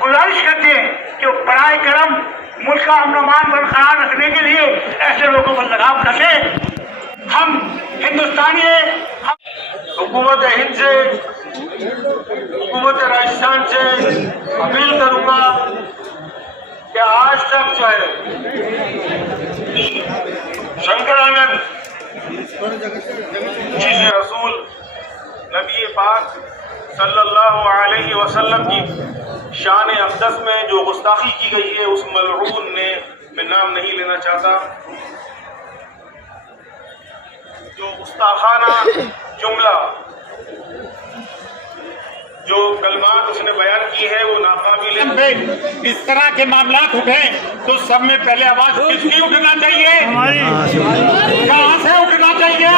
गुजारिश करते हैं कि बराए करम मुल्क का अमन बरकरार रखने के लिए ऐसे लोगों पर लगाम कसे। हम हिंदुस्तानी हैं। हुकूमत हिंद से, हुकूमत राजस्थान से अपील करूंगा कि आज तक जो है शंकरानंद जिस रसूल नबी पाक सल्लल्लाहु अलैहि वसल्लम की शान अक़दस में जो गुस्ताखी की गई है, उस मलऊन ने, मैं नाम नहीं लेना चाहता, जो गुस्ताखाना जुमला, जो कलमात उसने बयान की है, वो नाकाबिल। इस तरह के मामलात उठे तो सब में पहले आवाज किसकी उठना चाहिए? कहाँ से उठना चाहिए?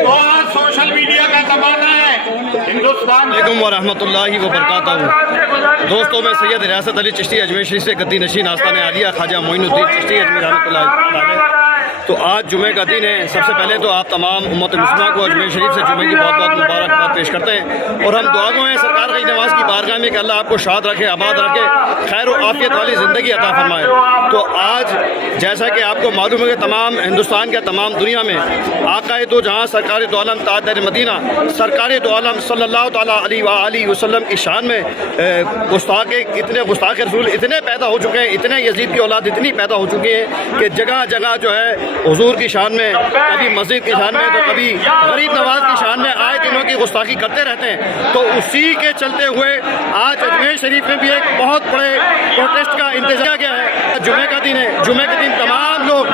तो आज सोशल मीडिया का जमाना है। हिंदुस्तान वरहमतुल्लाहि वबरकातुहू। दोस्तों, मैं सैयद रियासत अली चिश्ती अजमेर शरीफ से गद्दी नशीन आस्ताने आलिया ख्वाजा मोइनुद्दीन चिश्ती अजमेर रहमतुल्लाह अलैह। तो आज जुमे का दिन है। सबसे पहले तो आप तमाम उम्मत मुस्लिमा को अजमेर शरीफ से जुमे की बहुत बहुत मुबारकबाद पेश करते हैं और हम दुआ गो हैं सरकार की नवाज की बारगाह में कि अल्लाह आपको शाद रखे, आबाद रखे, खैर और आफियत वाली ज़िंदगी अता फरमाए। तो आज जैसा कि आपको मालूम है कि तमाम हिंदुस्तान के तमाम दुनिया में आकाए दो जहाँ सरकार दो आलम ताजदार मदीना सरकार दो आलम सल्लल्लाहु ताला अलैहि वसल्लम की शान में गुस्ताख रसूल इतने पैदा हो चुके हैं, इतने यजीद की औलाद इतनी पैदा हो चुकी है कि जगह जगह जो है हुजूर की शान में, कभी मस्जिद की शान में, तो कभी गरीब नवाज की शान में आए दिनों की गुस्ताखी करते रहते हैं। तो उसी के चलते हुए आज अजमेर शरीफ में भी एक बहुत बड़े प्रोटेस्ट का इंतजाम किया गया है। जुमे का दिन है। जुमे के दिन तमाम लोग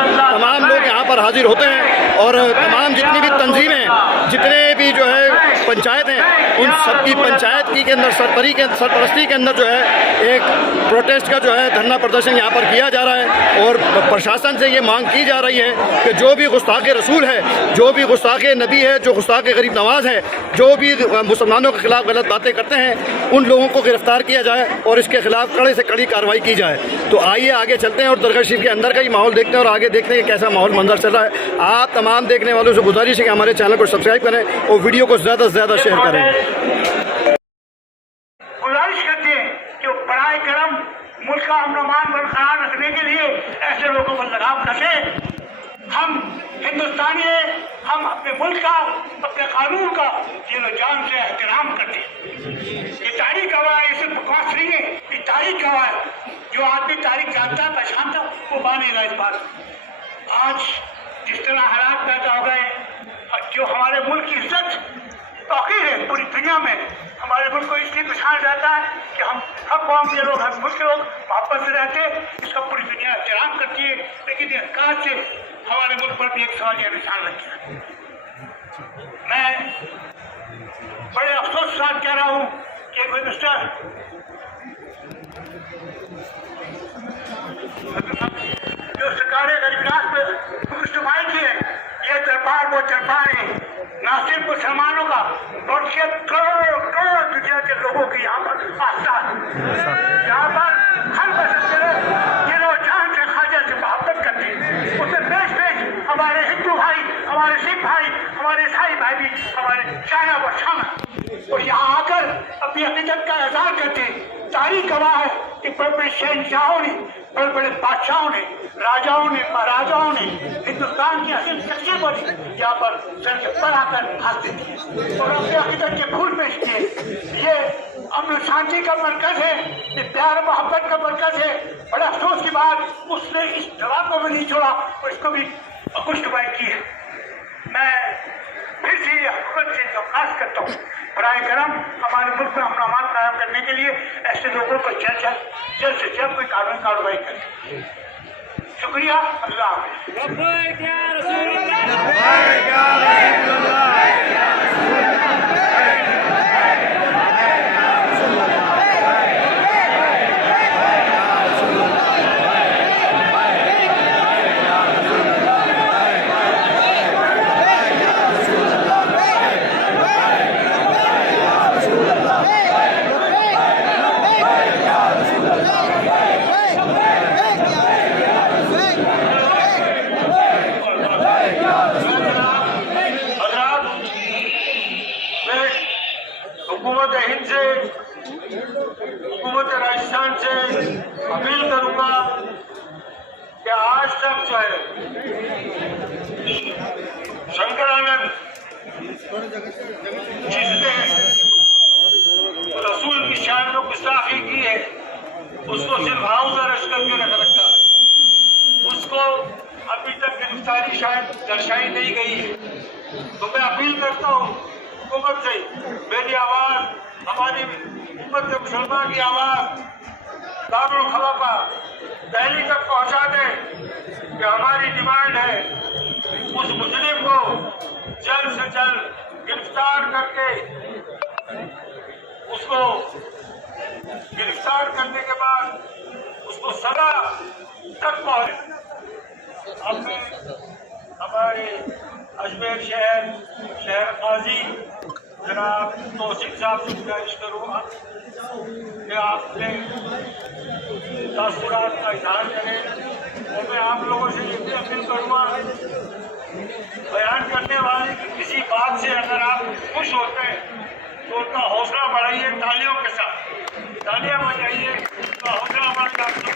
यहाँ पर हाजिर होते हैं और तमाम जितनी भी तंजीमें, जितने भी जो है पंचायत हैं, उन सबकी पंचायत की के अंदर सरपरस्ती के अंदर जो है एक प्रोटेस्ट का जो है धरना प्रदर्शन यहाँ पर किया जा रहा है और प्रशासन से ये मांग की जा रही है कि जो भी गुस्ताख रसूल है, जो भी गुस्ताख नबी है, जो गुस्ताख गरीब नवाज है, जो भी मुसलमानों के खिलाफ गलत बातें करते हैं, उन लोगों को गिरफ्तार किया जाए और इसके खिलाफ कड़े से कड़ी कार्रवाई की जाए। तो आइए आगे चलते हैं और दरगाह शरीफ के अंदर का ही माहौल देखते हैं और आगे देखते हैं कि कैसा माहौल मंजर चल रहा है। आप तमाम देखने वालों से गुजारिश है कि हमारे चैनल को सब्सक्राइब करें और वीडियो को ज़्यादा से ज़्यादा शेयर करें। गुजारिश करते हैं कि बराए करम मुल्क का अमन बरकरार रखने के लिए ऐसे लोगों पर लगाम कसे। हम हिंदुस्तानी हैं। हम अपने मुल्क का, अपने कानून का दिल जान से एहतराम करते हैं। ये तारीख गवाह है, इसे बकवास नहीं है, ये तारीख गवाह है। जो आदमी तारीख जानता पहचानता वो मानेगा इस बात। आज जिस तरह हालात पैदा हो गए, जो हमारे मुल्क की इज्जत तौकीर है पूरी दुनिया में, हमारे मुल्क को इसलिए पहचान जाता है कि हम हर कौम के लोग, हर मुल्क के लोग मोहब्बत से रहते हैं, इसका पूरी दुनिया एहतराम करती है। लेकिन इस काज से हमारे मुल्क पर भी एक सवाल या निशान लग गया। मैं बड़े अफसोस के साथ कह रहा हूँ कि एक मिनिस्टर जो सरकार गरीबनाथ में इस्तेमाल की है, ये दरबार वो दरबार है ना सिर्फ मुसलमानों का, बल्कि करोड़ दुनिया के लोगों की यहाँ पर आस्था है। यहाँ पर हर बसत के लोग दिलो जान से ख्वाजा से मोहब्बत करते हैं। उसे पेश हमारे हिंदू भाई, हमारे सिख भाई, हमारे ईसाई भाई भी हमारे शाना व शाना और यहाँ आकर अपनी अकीदत का इज़हार करते हैं। तारीख गवाह है कि बड़े बड़े शहंशाहों ने, बड़े बड़े बादशाहों ने, राजाओं ने, महाराजाओं ने हिंदुस्तान की असीम शख्सियत पर यहाँ पर सर के पर आकर हाथ देते हैं और अपने अकीदत के फूल पेश किए। ये अमन शांति का मरकज है, ये प्यार मोहब्बत का मरकज है। बड़े अफसोस की बात, उसने इस जवाब को भी नहीं छोड़ा और इसको भी खुशनुमाई की है। मैं फिर से हुकूमत से दरख्वास्त करता हूँ, बराए करम हमारे मुल्क में अमन कायम करने के लिए ऐसे लोगों को जल्द से जल्द कोई कानूनी कार्रवाई करें। शुक्रिया। अल्लाह हुकूमत राजस्थान से अपील करूंगा कि आज तक जो है शंकरानंद जिसने रसूल की शान में गुस्ताखी की है उसको सिर्फ हाउस अरेस्ट करके रख रखा, उसको अभी तक गिरफ्तारी शायद दर्शाई नहीं गई है। तो मैं अपील करता हूँ हुकूमत से, मेरी आवाज, हमारी उम्मत मुसलमान की आवाज दारुल खलाफा दिल्ली तक पहुंचा दें कि हमारी डिमांड है उस मुजरिम को जल्द से जल्द गिरफ्तार करके, उसको गिरफ्तार करने के बाद उसको सजा तक पहुंचे। हमने हमारे अजमेर शहर काजी जनाब तौसीफ साहब से गुजारिश करूँगा कि आपने तासुरात का इजहार करें, और मैं आप लोगों से ये भी अपील करूँगा, बयान करने वाले की किसी बात से अगर आप खुश होते हैं तो उनका हौसला बढ़ाइए, तालियों के साथ तालियां बजाइए, उनका हौसला बढ़ाइए।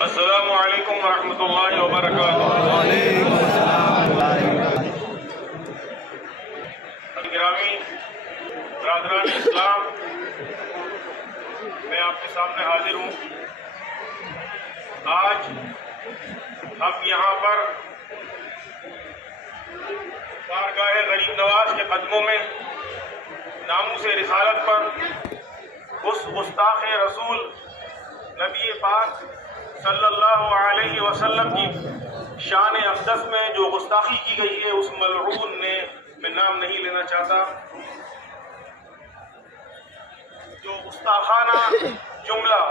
अस्सलामु अलैकुम वरहमतुल्लाहि वबरकातुहू। गिरामी बरादरान इस्लाम, मैं आपके सामने हाजिर हूँ। आज हम यहाँ पर बारगाह गरीब नवाज के कदमों में नामूस रिसालत पर उस गुस्ताख रसूल नबी पाक सल्लल्लाहु अलैहि वसल्लम की शान अक़दस में जो गुस्ताखी की गई है, उस मलऊन ने, मैं नाम नहीं लेना चाहता, जो गुस्ताखाना जुमला,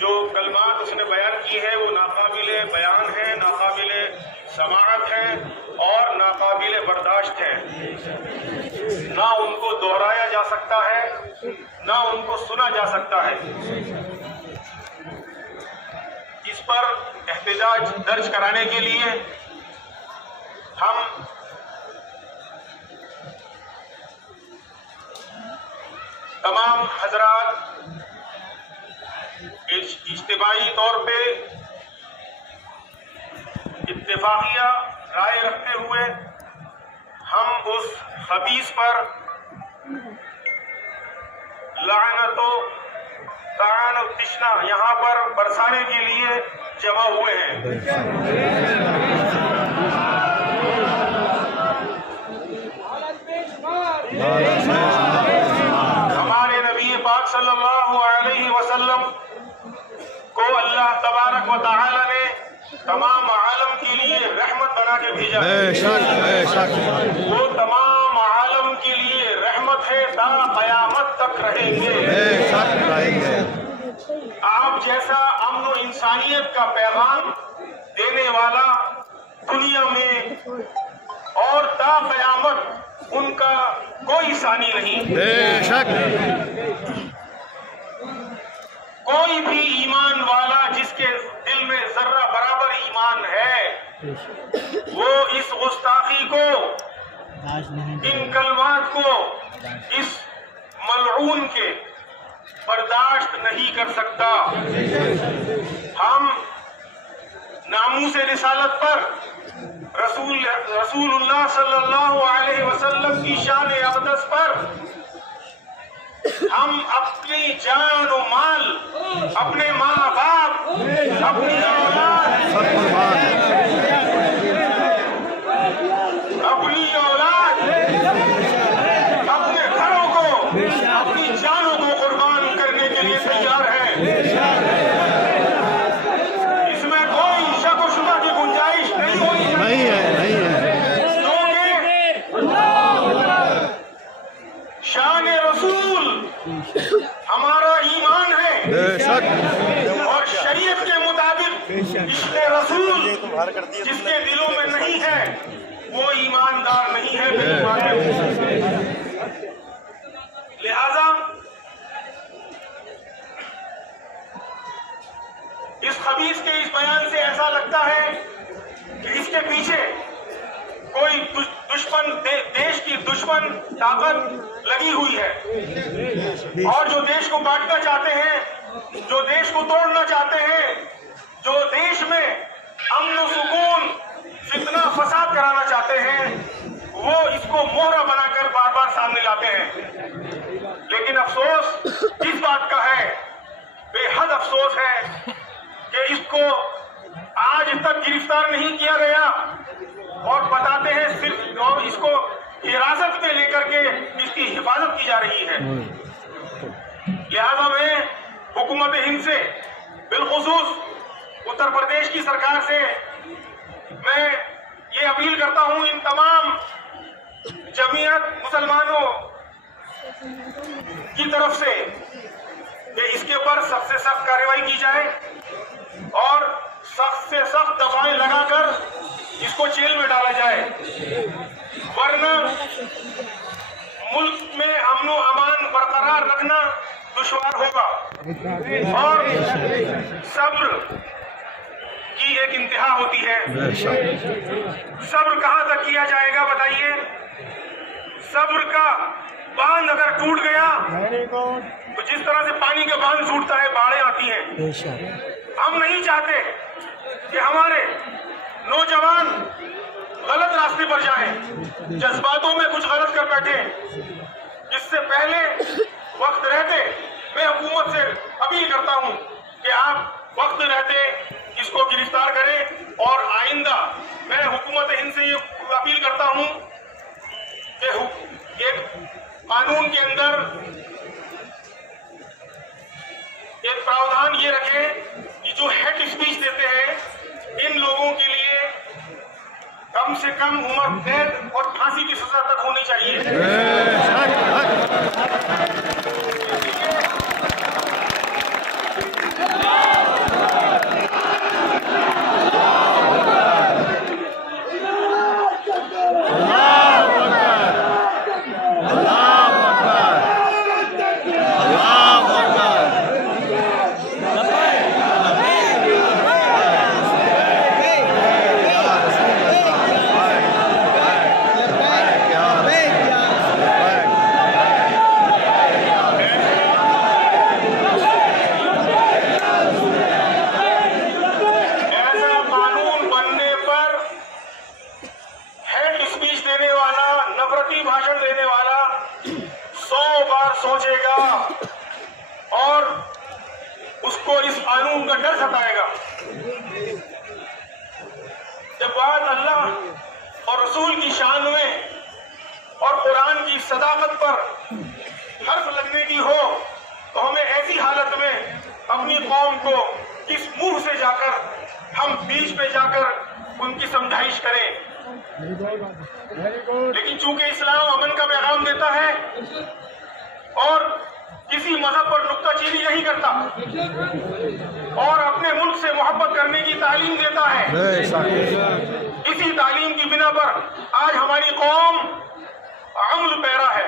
जो कलमात उसने बयान की है, वो नाकाबिले बयान है, नाकाबिले समाअत है और नाकाबिले बर्दाश्त है। ना उनको दोहराया जा सकता है, ना उनको सुना जा सकता है। इस पर एहतजाज दर्ज कराने के लिए हम तमाम हजरात इज्तिमाई तौर पे इत्तेफाकिया राय रखते हुए हम उस खबीस पर लानतो तान और तिश्ना यहाँ पर बरसाने के लिए जमा हुए हैं। हमारे नबी पाक सल्लल्लाहु अलैहि वसल्लम को अल्लाह तबारक व तआला ने तमाम आलम के लिए रहमत बना के भेजा है। वो तमाम आलम के लिए रहमत है, ता क़यामत तक रहेंगे। आप जैसा अमन और इंसानियत का पैगाम देने वाला दुनिया में और ता क़यामत उनका कोई सानी नहीं। कोई भी ईमान वाला जिसके दिल में जर्रा बराबर ईमान है, वो इस गुस्ताखी को, इन कलमात को, इस मलऊन के बर्दाश्त नहीं कर सकता। हम नामूस रिसालत पर रसूलुल्लाह सल्लल्लाहु अलैहि वसल्लम की शान अक़दस पर हम अपनी जान और माल, अपने माँ बाप, अपनी औलाद, अपने घरों को, अपनी जानों को कुर्बान करने के लिए तैयार है। इसमें कोई शक और शुबा की गुंजाइश नहीं होनी चाहिए। शान रसूल हमारा ईमान है और शरीयत के मुताबिक इश्क़े रसूल जिसके दिलों में नहीं है वो ईमानदार नहीं है, बेईमान है। लिहाजा इस खबीस के इस बयान से ऐसा लगता है कि इसके पीछे कोई देश की दुश्मन ताकत लगी हुई है और जो देश को बांटना चाहते हैं, जो देश को तोड़ना चाहते हैं, जो देश में अमन और सुकून, फितना, फसाद कराना चाहते हैं, वो इसको मोहरा बनाकर बार बार सामने लाते हैं। लेकिन अफसोस इस बात का है, बेहद अफसोस है कि इसको आज तक गिरफ्तार नहीं किया गया और बताते हैं सिर्फ और इसको हिरासत में लेकर के इसकी हिफाजत की जा रही है। लिहाजा मैं हुकूमत हिंद से, बिलखुसूस उत्तर प्रदेश की सरकार से मैं ये अपील करता हूं इन तमाम जमीयत मुसलमानों की तरफ से कि इसके ऊपर सबसे सख्त कार्रवाई की जाए और सख्त से सख्त दफाएं लगाकर इसको जेल में डाला जाए, वरना मुल्क में अमन व अमान बरकरार रखना दुश्वार होगा और सब्र की एक इंतहा होती है। सब्र कहां तक किया जाएगा बताइए? सब्र का बांध अगर टूट गया तो जिस तरह से पानी के बांध टूटता है, बाढ़ें आती हैं। हम नहीं चाहते कि हमारे नौजवान गलत रास्ते पर जाएं, जज्बातों में कुछ गलत कर बैठे। इससे पहले वक्त रहते मैं हुकूमत से अपील करता हूं कि आप वक्त रहते इसको गिरफ्तार करें और आइंदा मैं हुकूमत हिंद से ये अपील करता हूं कि एक कानून के अंदर एक प्रावधान ये रखें कि जो हेट स्पीच देते हैं इन लोगों के लिए कम से कम उम्र कैद और फांसी की सजा तक होनी चाहिए। भाषण देने वाला 100 बार सोचेगा और उसको इस कानून का डर सताएगा। जब बात अल्लाह और रसूल की शान में और कुरान की सदाकत पर हर्फ लगने की हो तो हमें ऐसी हालत में अपनी कौम को किस मुंह से जाकर हम बीच में जाकर उनकी समझाइश करें। लेकिन चूंकि इस्लाम अमन का पैगाम देता है और किसी मजहब पर नुक्ताचीनी नहीं करता और अपने मुल्क से मोहब्बत करने की तालीम देता है, इसी तालीम की बिना पर आज हमारी कौम अमल पैरा है।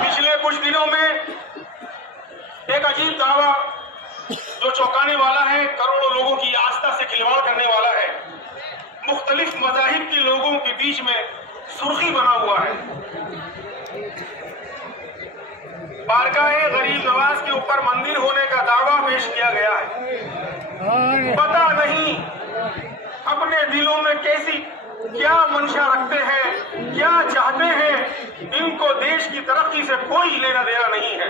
पिछले कुछ दिनों में एक अजीब दावा जो चौंकाने वाला है, करोड़ों लोगों की आस्था से खिलवाड़ करने वाला है, मुख्तलिफ मज़ाहिब के लोगों के बीच में सुर्खी बना हुआ है। बारगाह गरीब नवाज के ऊपर मंदिर होने का दावा पेश किया गया है। पता नहीं अपने दिलों में कैसी क्या मंशा रखते हैं, क्या चाहते हैं। इनको देश की तरक्की से कोई लेना देना नहीं है।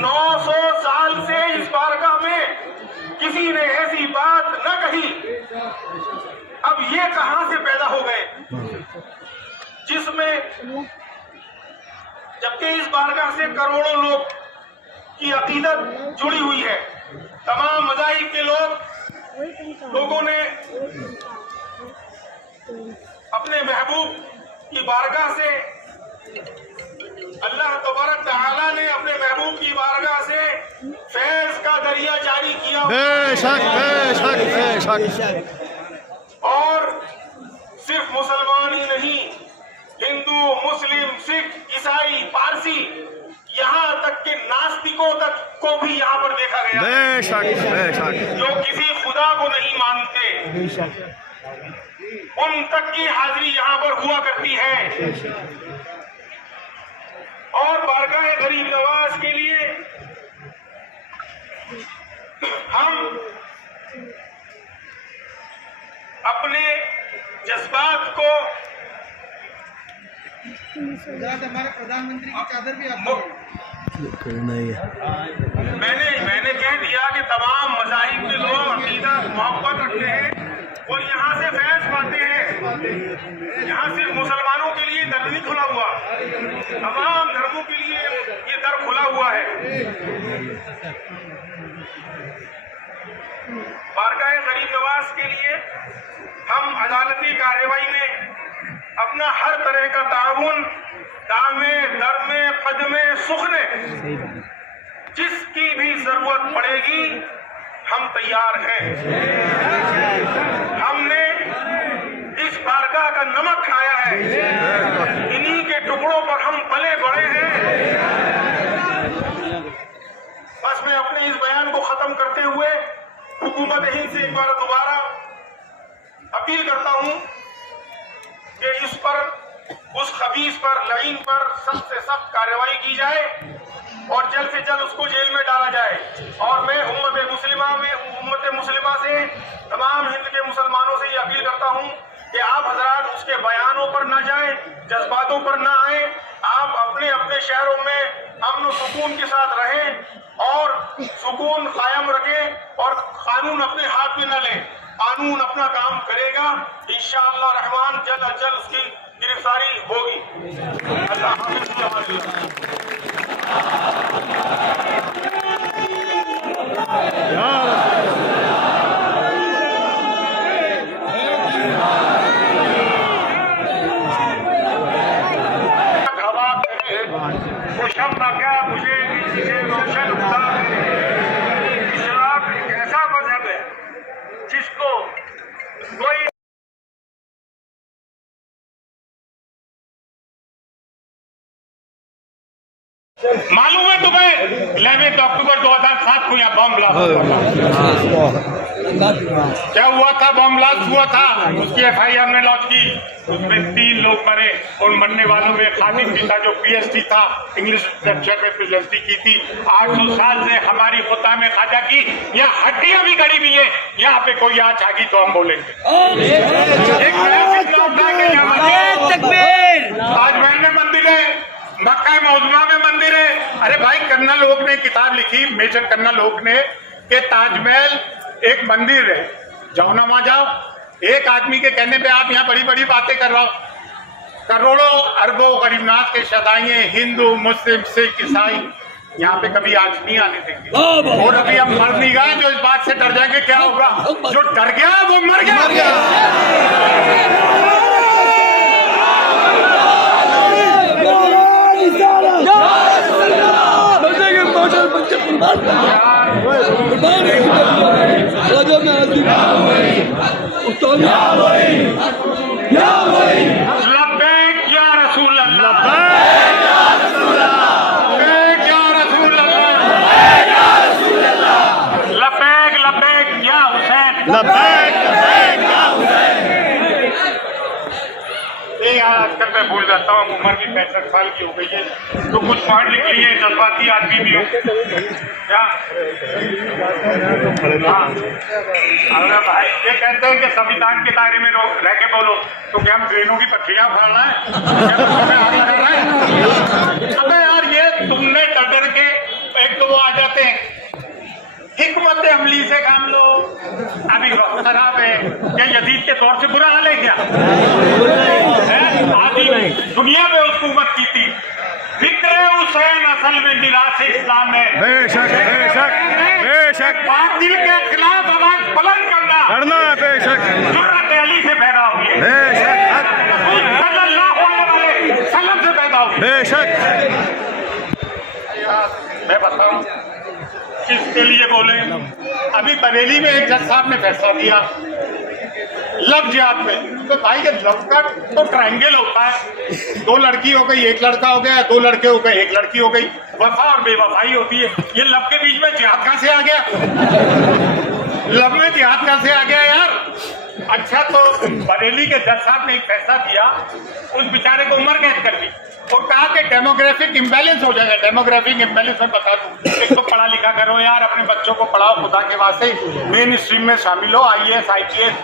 900 साल से इस बारगाह में किसी ने ऐसी बात न कही। अब ये कहां से पैदा हो गए जिसमें जबकि इस बारगाह से करोड़ों लोग की अकीदत जुड़ी हुई है। तमाम मज़ाहिब के लोगों ने अपने महबूब की बारगाह से, अल्लाह तबारक तआला ने अपने महबूब की बारगाह से फैज़ का दरिया जारी किया। बेशक बेशक बेशक। और सिर्फ मुसलमान ही नहीं, हिंदू, मुस्लिम, सिख, ईसाई, पारसी, यहाँ तक के नास्तिकों तक को भी यहाँ पर देखा गया है, बेशक जो किसी खुदा को नहीं मानते, उन तक की हाजिरी यहाँ पर हुआ करती है। और बारगाह गरीब नवाज के लिए हम अपने जज्बात को, हमारे प्रधानमंत्री की चादर भी आपको मैंने कह दिया कि तमाम मज़ाहिब के लोग अकीदा मोहब्बत रखते हैं और यहाँ से फैज़ पाते हैं। यहाँ सिर्फ मुसलमानों के लिए दर नहीं खुला हुआ, तमाम धर्मों के लिए ये दर खुला हुआ है। बारगाह गरीब नवाज के लिए हम अदालती कार्रवाई में अपना हर तरह का ताउन, दामे, दरमे, कदमे, सुखने, जिसकी भी जरूरत पड़ेगी हम तैयार हैं। हमने इस बारगाह का नमक खाया है, इन्हीं के टुकड़ों पर हम पले बड़े हैं। बस मैं अपने इस बयान को खत्म करते हुए हुकूमत हिंद से एक बार दोबारा अपील करता हूं कि इस पर, उस खबीस पर, लईन पर सख्त से सख्त कार्रवाई की जाए और जल्द से जल्द उसको जेल में डाला जाए। और मैं उम्मत मुस्लिमा से, तमाम हिंद के मुसलमानों से ये अपील करता हूं कि आप हजरात उसके बयानों पर ना जाएं, जज्बातों पर ना आए। आप अपने अपने शहरों में अमन सुकून के साथ रहें और सुकून कायम रखें और कानून अपने हाथ में न लें। कानून अपना काम करेगा, इंशाअल्लाह रहमान जल्द अज जल्द उसकी गिरफ्तारी होगी। अल्लाह हाफ़िज़। मुझे रोशन इस्लाम एक ऐसा मजहब है जिसको कोई मालूम है तुम्हें 11 अक्टूबर 2007 को यहाँ बम ब्लास्ट हुआ था। क्या हुआ था? बम ब्लास्ट हुआ था, उसकी FIR ने लॉन्च की, उसमें 3 लोग मरे। उन मरने वालों में खादिम भी था जो PhD था, इंग्लिश लेक्चर में PhD की थी। 800 साल से हमारी खुदा में खाजा की यहाँ हड्डियां भी गड़ी हुई है। यहाँ पे कोई आज आगी तो हम बोलेंगे। ताजमहल में मंदिर है, मक्का मौजमा में मंदिर है। अरे भाई, कन्ना लोग ने किताब लिखी, मेजर कन्ना लोग ने, कि ताजमहल एक मंदिर है। जाओ ना वहां जाओ। एक आदमी के कहने पे आप यहाँ बड़ी बड़ी बातें कर रहे हो। करोड़ों अरबों गरीबनाथ के शदाइए, हिंदू, मुस्लिम, सिख, ईसाई यहाँ पे कभी आज नहीं आने देंगे। और अभी हम मर नहीं गए जो इस बात से डर जाएंगे क्या होगा। जो डर गया वो मर गया। लब्बैक या रसूल अल्लाह, लब्बैक या रसूल अल्लाह, लब्बैक लब्बैक या हुसैन, लब्बैक या हुसैन। आजकल मैं भूल जाता हूँ, उम्र भी 65 साल की हो गई है, तो कुछ पॉइंट लिख लिए। जज्बाती आदमी भी हो क्या? हाँ, अरे भाई, ये कहते हैं कि संविधान के दायरे में रह के बोलो, तो क्या हम ट्रेनों की पटरियां फाड़ना है? अबे यार, ये तुमने डर डर के एक तो वो आ जाते हैं, हिकमत अमली से काम लो। अभी वक्त खराब है, क्या यजीद के तौर से बुरा हाल है क्या? आदि दुनिया में हुकूमत की थी। फिक्र हुसैन असल में निराश इस्लाम है। बेशक बेशक बेशक बातिल के खिलाफ आवाज बुलंद करना बेशक जुर्रत अली से पैदा हुई है, बेशक सल्लल्लाहु अलैहि वसल्लम से पैदा हुई। बेशक। मैं बताऊं किसके लिए बोले? अभी बरेली में एक जज साहब ने फैसला दिया लव जिहाद में। तो भाई ये लव का तो ट्रायंगल होता है, 2 लड़की हो गई 1 लड़का हो गया, 2 लड़के हो गए 1 लड़की हो गई, वफा और बेवफाई होती है। ये लव के बीच में जिहाद कहां से आ गया? लव में जिहाद कहां से आ गया यार? अच्छा, तो बरेली के जज साहब ने एक फैसला दिया, उस बेचारे को उम्र कैद कर दी और कहा कि डेमोग्राफिक इम्बैलेंस हो जाएगा। डेमोग्राफिक इम्बैलेंस में बता दूं, एक तो पढ़ा लिखा करो यार, अपने बच्चों को पढ़ाओ, खुदा के वास्ते मेन स्ट्रीम में शामिल हो, IAS IPS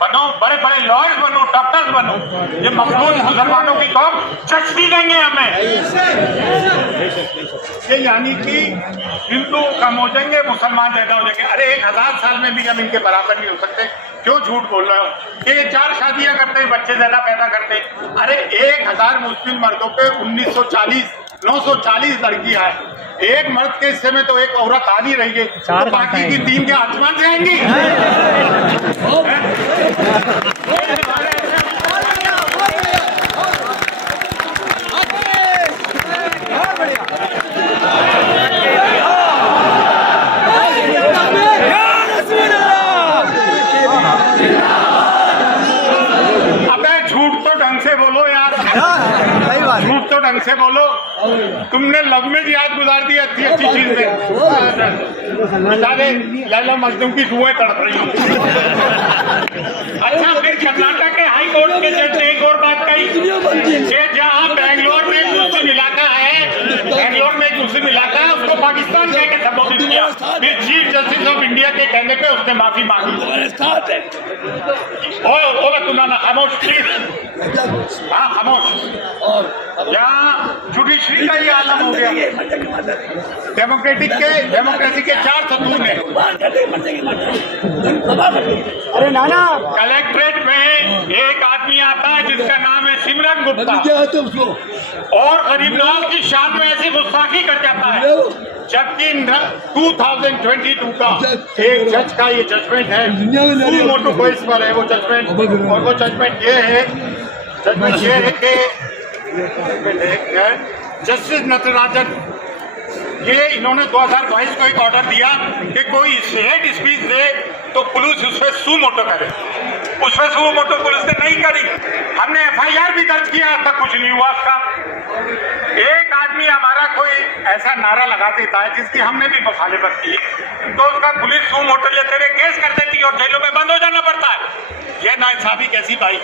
बनो, बड़े बड़े लॉयर्स बनो, डॉक्टर्स बनो। ये मजबूत मुसलमानों की कौम चश्ती देंगे हमें। ये यानी कि हिंदू कम हो जाएंगे, मुसलमान ज्यादा हो जाएंगे। अरे 1000 साल में भी हम इनके बराबर नहीं हो सकते। क्यों झूठ बोल रहे हो कि ये 4 शादियां करते हैं, बच्चे ज्यादा पैदा करते हैं? अरे 1000 मुस्लिम मर्दों पे 940 लड़कियां हैं। एक मर्द के हिस्से में तो एक औरत आ नहीं रही है, तो बाकी की 3 के आसमान से आएंगी। झूठ तो ढंग से बोलो। तुमने लव में जिहाद गुजार दी अच्छी चीज में। बेचारे लैला मजनू की सुएं तड़प रही हूँ। अच्छा, फिर कर्नाटक के हाई कोर्ट के जज ने एक और बात कही कि जहाँ बेंगलोर में एक मुस्लिम इलाका है, बेंगलोर में एक मुस्लिम इलाका है, उसको पाकिस्तान कह के संबोधित किया। फिर चीफ जस्टिस ऑफ इंडिया के कहने पे उसने माफी मांगी। तुमने खामोश प्लीज, हाँ खामोश। यहाँ जुडिशरी का ये आलम हो गया। डेमोक्रेसी के 4 सतून हैं। अरे नाना, कलेक्ट्रेट में एक आदमी आता है जिसका नाम है सिमरन गुप्ता, और गरीबनाथ की शान में ऐसी गुस्ताखी कर जाता है, जबकि 2022 का एक जज का ये जजमेंट है, मोटो केस पर है वो जजमेंट। और वो जजमेंट ये है कि जस्टिस नटराजन, ये इन्होंने 2022 को एक ऑर्डर दिया कि कोई हेट स्पीच दे तो पुलिस उसमें सू मोटो करे। उसमें सू मोटो पुलिस ने नहीं करी। हमने FIR भी दर्ज किया, अब तक कुछ नहीं हुआ उसका। एक आदमी हमारा कोई ऐसा नारा लगा देता है जिसकी हमने भी मुखालिफत की, तो उसका पुलिस सू मोटो लेते हुए केस कर देती है और जेलों में बंद हो जाना पड़ता है। ये नाइंसाफी कैसी भाई,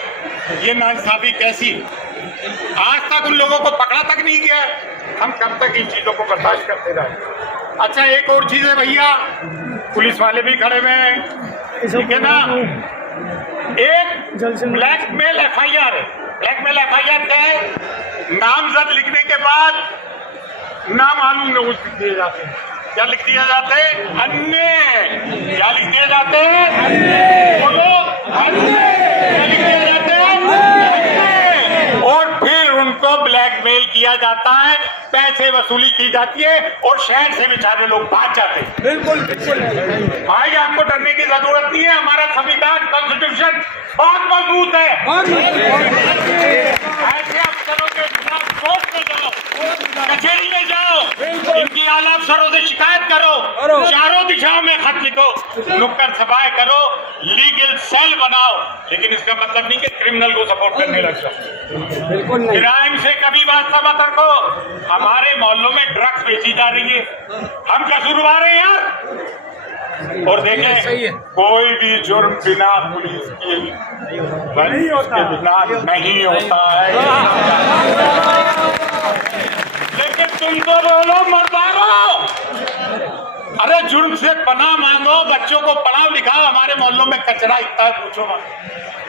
ये नाइंसाफी कैसी? आज तक उन लोगों को पकड़ा तक नहीं गया। हम कब तक इन चीजों को बर्दाश्त करते रहे? अच्छा, एक और चीज है भैया, पुलिस वाले भी खड़े हुए हैं, ठीक है ना? एक ब्लैकमेल FIR है। ब्लैकमेल FIR क्या है? नामजद लिखने के बाद नामालूम लोग लिख दिए जाते हैं। क्या लिख दिया जाते हैं? अन्य। क्या लिख दिए जाते हैं? बोलो, अन्य। क्या लिख दिया जाते हैं? और फिर उनको ब्लैकमेल किया जाता है, पैसे वसूली की जाती है और शहर से बेचारे लोग भाग जाते हैं। बिल्कुल भाई, आपको डरने की जरूरत नहीं है। हमारा संविधान, कॉन्स्टिट्यूशन बहुत मजबूत है। ऐसे अफसरों के खिलाफ कोर्ट में जाओ, कचहरी में जाओ, इनकी आला अफसरों से शिकायत करो, चारों दिशाओं में खत लिखो, नुक्कड़ सभाएं करो, लीगल सेल बनाओ, लेकिन इसका मतलब नहीं कि क्रिमिनल को सपोर्ट करने लग जाओ। क्राइम से कभी वास्ता मत रखो। हमारे मोहल्लों में ड्रग्स बेची जा रही है, हम कसूरवार हैं यार। और देखें, कोई भी जुर्म बिना पुलिस की नहीं होता, बिना नहीं होता है। लेकिन तुम तो बोलो मत मारो। अरे जुर्म से पनाह मांगो, बच्चों को पढ़ाओ लिखाओ। हमारे मोहल्लों में कचरा इतना है, पूछो मत।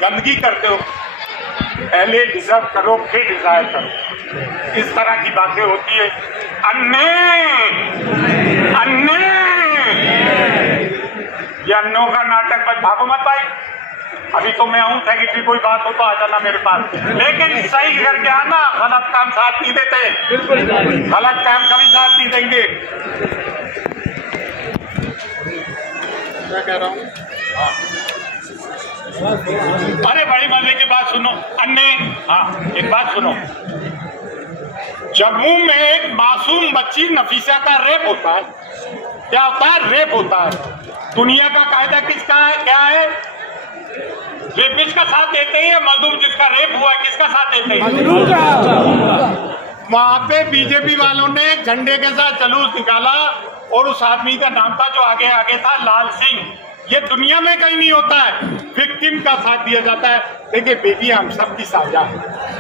गंदगी करते हो, पहले डिजर्व करो फिर डिजायर करो। इस तरह की बातें होती है। अन्य ये अन्नों का नाटक, बस भागो मत भाई। अभी तो मैं आऊँ, सेक्रेटरी कोई बात हो तो आ जाना मेरे पास, लेकिन सही करके आना। गलत काम साथ नहीं देते, गलत काम कभी साथ नहीं देंगे। क्या कह रहा हूँ? अरे बड़ी मजे की बात सुनो। हाँ, एक बात सुनो। जम्मू में एक मासूम बच्ची नफीसा का रेप होता है। क्या होता है? रेप होता है। दुनिया का कायदा किसका है? क्या है? रेपिस्ट का साथ देते हैं या मजलूम जिसका रेप हुआ है किसका साथ देते हैं? वहां पे बीजेपी वालों ने एक झंडे के साथ जुलूस निकाला और उस आदमी का नाम था जो आगे आगे था लाल सिंह। ये दुनिया में कहीं नहीं होता है, विक्टिम का साथ दिया जाता है। देखिए बेटी हम सब की साझा है,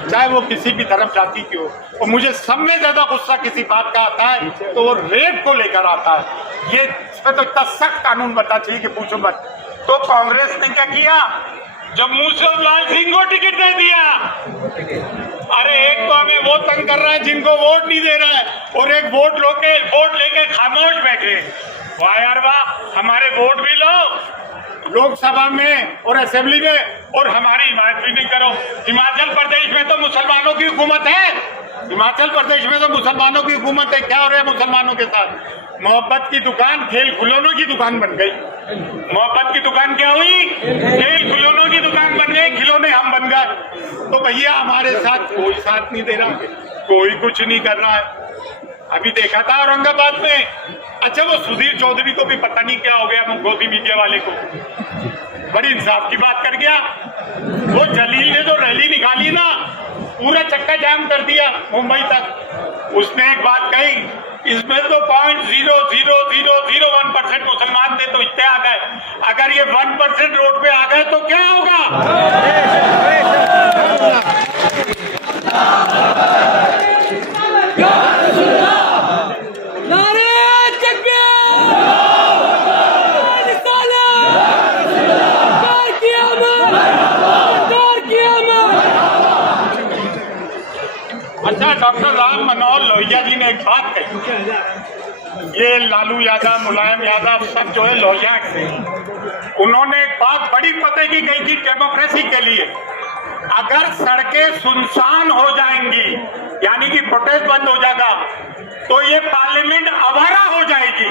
चाहे वो किसी भी धर्म जाति की हो। और मुझे सब में ज्यादा गुस्सा किसी बात का आता है तो वो रेप को लेकर आता है। ये इसमें तो इतना सख्त कानून बनना चाहिए कि पूछो मत। तो कांग्रेस ने क्या किया, जम्मू से लाल सिंह को टिकट दे दिया। अरे एक तो हमें वो तंग कर रहा है जिनको वोट नहीं दे रहा है, और एक वोट लेके खामोश बैठे। वाह यार वाह, हमारे वोट भी लो लोकसभा में और असेंबली में, और हमारी हिमायत भी नहीं करो। हिमाचल प्रदेश में तो मुसलमानों की हुकूमत है, हिमाचल प्रदेश में तो मुसलमानों की हुकूमत है। क्या हो रहा है मुसलमानों के साथ? मोहब्बत की दुकान खेल खिलौनों की दुकान बन गई। मोहब्बत की दुकान क्या हुई? खेल खिलौनों की दुकान बन गई, खिलौने हम बन गए। तो भैया हमारे साथ कोई साथ नहीं दे रहा, कोई कुछ नहीं कर रहा है। अभी देखा था औरंगाबाद में, अच्छा वो सुधीर चौधरी को भी पता नहीं क्या हो गया, गोदी मीडिया वाले को बड़ी इंसाफ की बात कर गया। वो जलील ने जो रैली निकाली ना, पूरा चक्का जाम कर दिया मुंबई तक। उसने एक बात कही, इसमें तो 0.00001% मुसलमान थे तो इतने आ गए, अगर ये 1% रोड पे आ गए तो क्या होगा? अच्छा, डॉक्टर राम मनोहर लोहिया जी ने एक बात कही, ये लालू यादव मुलायम यादव सब जो है लोहिया से, उन्होंने एक बात बड़ी पते की कही थी डेमोक्रेसी के लिए, अगर सड़कें सुनसान हो जाएंगी यानी कि प्रोटेस्ट बंद हो जाएगा तो ये पार्लियामेंट आवारा हो जाएगी।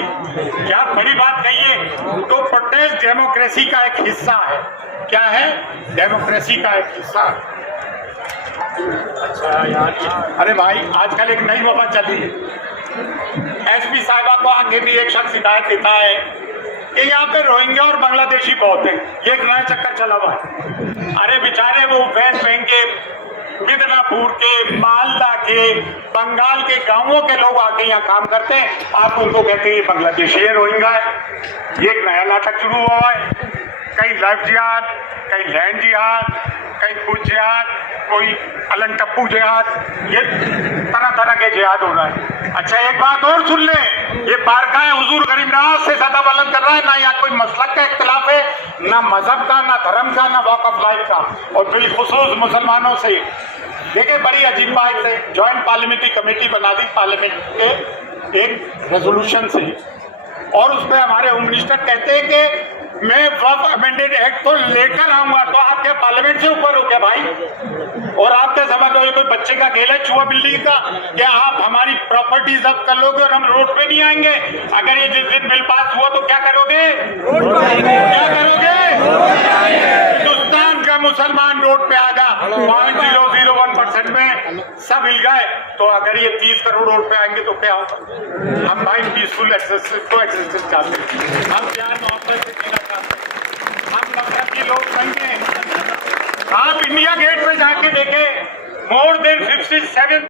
क्या बड़ी बात कही है? तो प्रोटेस्ट डेमोक्रेसी का एक हिस्सा है। क्या है? डेमोक्रेसी का एक हिस्सा। अच्छा यार, अरे भाई आजकल एक नई वबा चली है। एसपी साहिबा को आगे भी एक शख्स हिदायत देता है कि यहाँ पे रोहिंग्या और बांग्लादेशी बहुत है, ये एक नया चक्कर चला हुआ है। अरे बेचारे वो वेस्ट बैंक के, मिदनापुर के, मालदा के, बंगाल के गांवों के लोग आके यहाँ काम करते हैं, आप उनको कहते हैं ये बांग्लादेशी है, रोहिंग्या है। ये एक नया नाटक शुरू हुआ है। कहीं लाइफ जिहाद, कहीं लैंड जिहाद, कहीं कुछ जिहाद, कोई अलग टप्पू जिहाद, ये तरह तरह के जिहाद हो रहा है। अच्छा एक बात और सुन ले, ये बारगाह हुजूर गरीब नवाज से ज्यादा बुलंद कर रहा है। ना यहाँ कोई मसलक का इख्तिलाफ है, ना मजहब का, ना धर्म का, ना वॉक ऑफ लाइफ का, और बिलखुसूस मुसलमानों से। देखिए बड़ी अजीब बात है, ज्वाइंट पार्लियामेंट्री कमेटी बना दी पार्लियामेंट के एक रेजोल्यूशन से, और उसमें हमारे होम मिनिस्टर कहते हैं कि मैं वक्फ अमेंडेड एक्ट तो लेकर आऊंगा। तो आप क्या पार्लियामेंट से ऊपर हो क्या भाई? और आप क्या समझ रहे हो कोई बच्चे का खेल है चूहा बिल्ली का? क्या आप हमारी प्रॉपर्टी जब्त कर लोगे और हम रोड पे नहीं आएंगे? अगर ये जिस दिन बिल पास हुआ तो क्या करोगे? क्या करोगे? हिंदुस्तान का मुसलमान रोड पे आएगा, 0.001% में सब हिल गए। तो अगर ये 30 करोड़ रोड पे आएंगे तो क्या होगा? हम भाई पीसफुल एक्सिस्टेंस चाहते हैं, हम प्यार मोहब्बत से जीना चाहते हैं, हम नफरती लोग नहीं हैं। आप इंडिया गेट पे जाके देखें, मोर देन 57